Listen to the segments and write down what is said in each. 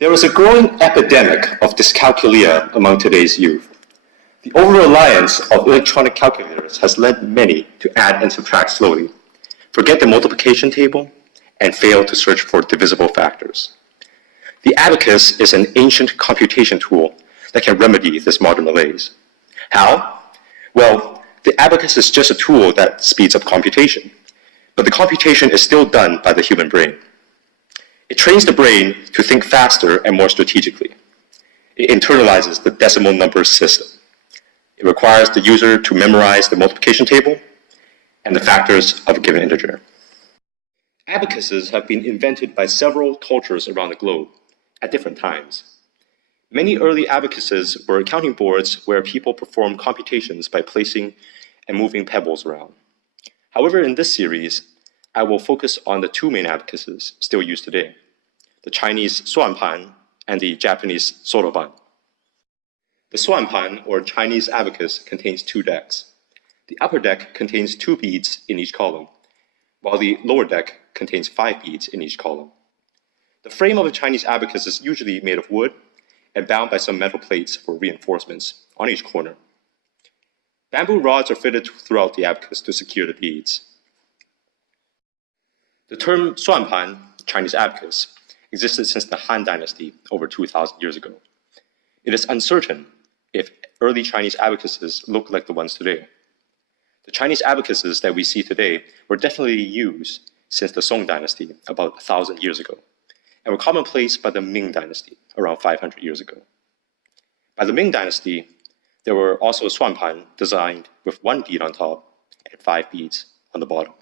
There is a growing epidemic of dyscalculia among today's youth. The over-reliance of electronic calculators has led many to add and subtract slowly, forget the multiplication table, and fail to search for divisible factors. The abacus is an ancient computation tool that can remedy this modern malaise. How? Well, the abacus is just a tool that speeds up computation, but the computation is still done by the human brain. It trains the brain to think faster and more strategically. It internalizes the decimal number system. It requires the user to memorize the multiplication table and the factors of a given integer. Abacuses have been invented by several cultures around the globe at different times. Many early abacuses were counting boards where people performed computations by placing and moving pebbles around. However, in this series, I will focus on the two main abacuses still used today, the Chinese suanpan and the Japanese soroban. The suanpan, or Chinese abacus, contains two decks. The upper deck contains 2 beads in each column, while the lower deck contains 5 beads in each column. The frame of a Chinese abacus is usually made of wood and bound by some metal plates for reinforcements on each corner. Bamboo rods are fitted throughout the abacus to secure the beads. The term suanpan, Chinese abacus, existed since the Han Dynasty over 2,000 years ago. It is uncertain if early Chinese abacuses look like the ones today. The Chinese abacuses that we see today were definitely used since the Song Dynasty about 1,000 years ago, and were commonplace by the Ming Dynasty around 500 years ago. By the Ming Dynasty, there were also suanpan designed with 1 bead on top and 5 beads on the bottom.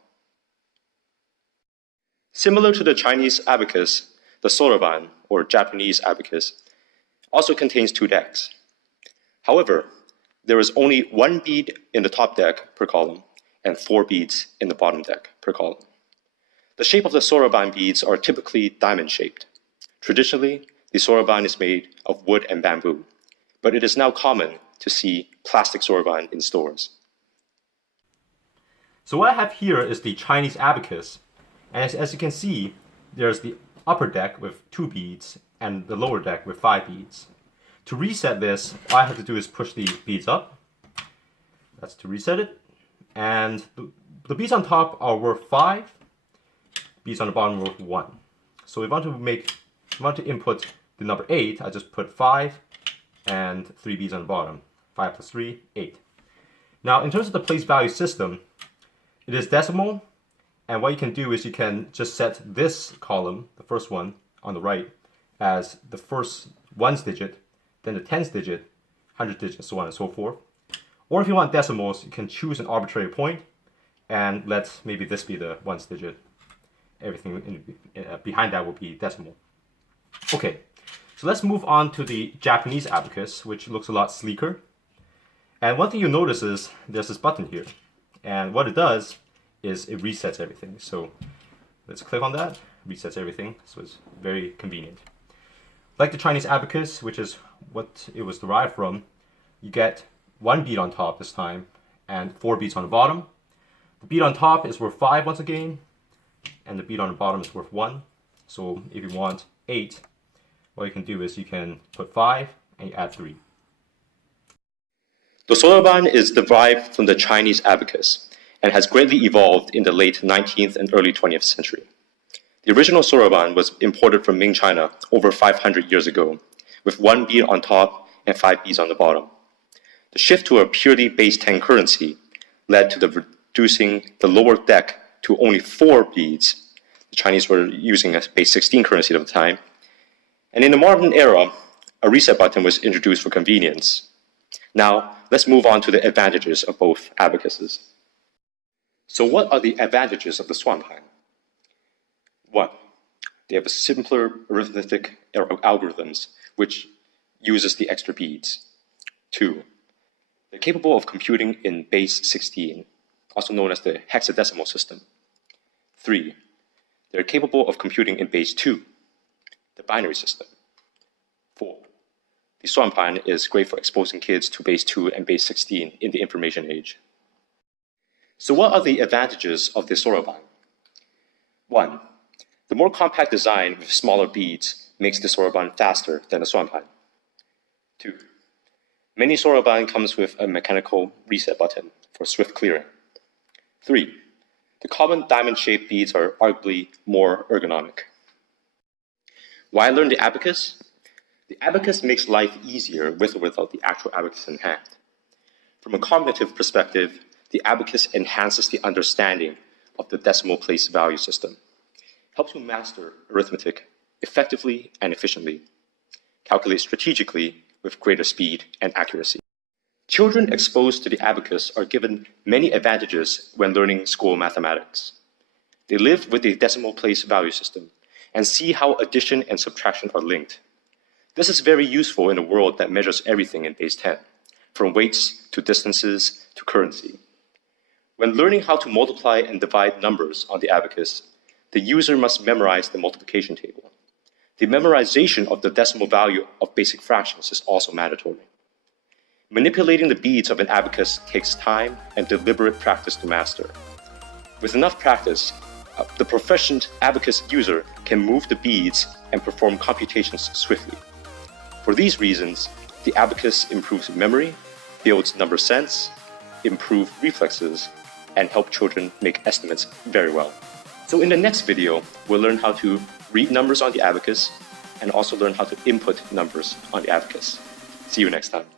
Similar to the Chinese abacus, the soroban, or Japanese abacus, also contains 2 decks. However, there is only 1 bead in the top deck per column and 4 beads in the bottom deck per column. The shape of the soroban beads are typically diamond-shaped. Traditionally, the soroban is made of wood and bamboo, but it is now common to see plastic soroban in stores. So what I have here is the Chinese abacus, and as you can see, there's the upper deck with 2 beads and the lower deck with 5 beads. To reset this, all I have to do is push the beads up. That's to reset it. And the beads on top are worth 5, beads on the bottom are worth 1. So if I want to input the number 8, I just put 5 and 3 beads on the bottom. 5 plus 3, 8. Now, in terms of the place value system, it is decimal, and what you can do is you can just set this column, the first one on the right, as the first ones digit, then the tens digit, hundred digit, so on and so forth. Or if you want decimals, you can choose an arbitrary point and let maybe this be the ones digit. Everything behind that will be decimal. Okay, so let's move on to the Japanese abacus, which looks a lot sleeker. And one thing you'll notice is there's this button here. And what it does is it resets everything. So let's click on that, resets everything. So it's very convenient. Like the Chinese abacus, which is what it was derived from, you get 1 bead on top this time and 4 beads on the bottom. The bead on top is worth 5 once again, and the bead on the bottom is worth 1. So if you want 8, what you can do is you can put 5 and you add 3. The soroban is derived from the Chinese abacus and has greatly evolved in the late 19th and early 20th century. The original soroban was imported from Ming China over 500 years ago, with 1 bead on top and 5 beads on the bottom. The shift to a purely base 10 currency led to the reducing the lower deck to only 4 beads. The Chinese were using a base 16 currency at the time. And in the modern era, a reset button was introduced for convenience. Now, let's move on to the advantages of both abacuses. So what are the advantages of the suanpan? 1. They have a simpler arithmetic algorithms, which uses the extra beads. 2. They're capable of computing in base 16, also known as the hexadecimal system. 3. They're capable of computing in base 2, the binary system. 4. The suanpan is great for exposing kids to base 2 and base 16 in the information age. So what are the advantages of the soroban? 1. The more compact design with smaller beads makes the soroban faster than the swanpan. 2. Many soroban comes with a mechanical reset button for swift clearing. 3. The common diamond-shaped beads are arguably more ergonomic. Why learn the abacus? The abacus makes life easier with or without the actual abacus in hand. From a cognitive perspective, the abacus enhances the understanding of the decimal place value system, helps you master arithmetic effectively and efficiently, calculate strategically with greater speed and accuracy. Children exposed to the abacus are given many advantages when learning school mathematics. They live with the decimal place value system and see how addition and subtraction are linked. This is very useful in a world that measures everything in base 10, from weights to distances to currency. When learning how to multiply and divide numbers on the abacus, the user must memorize the multiplication table. The memorization of the decimal value of basic fractions is also mandatory. Manipulating the beads of an abacus takes time and deliberate practice to master. With enough practice, the proficient abacus user can move the beads and perform computations swiftly. For these reasons, the abacus improves memory, builds number sense, improves reflexes, and helps children make estimates very well. So in the next video, we'll learn how to read numbers on the abacus and also learn how to input numbers on the abacus. See you next time.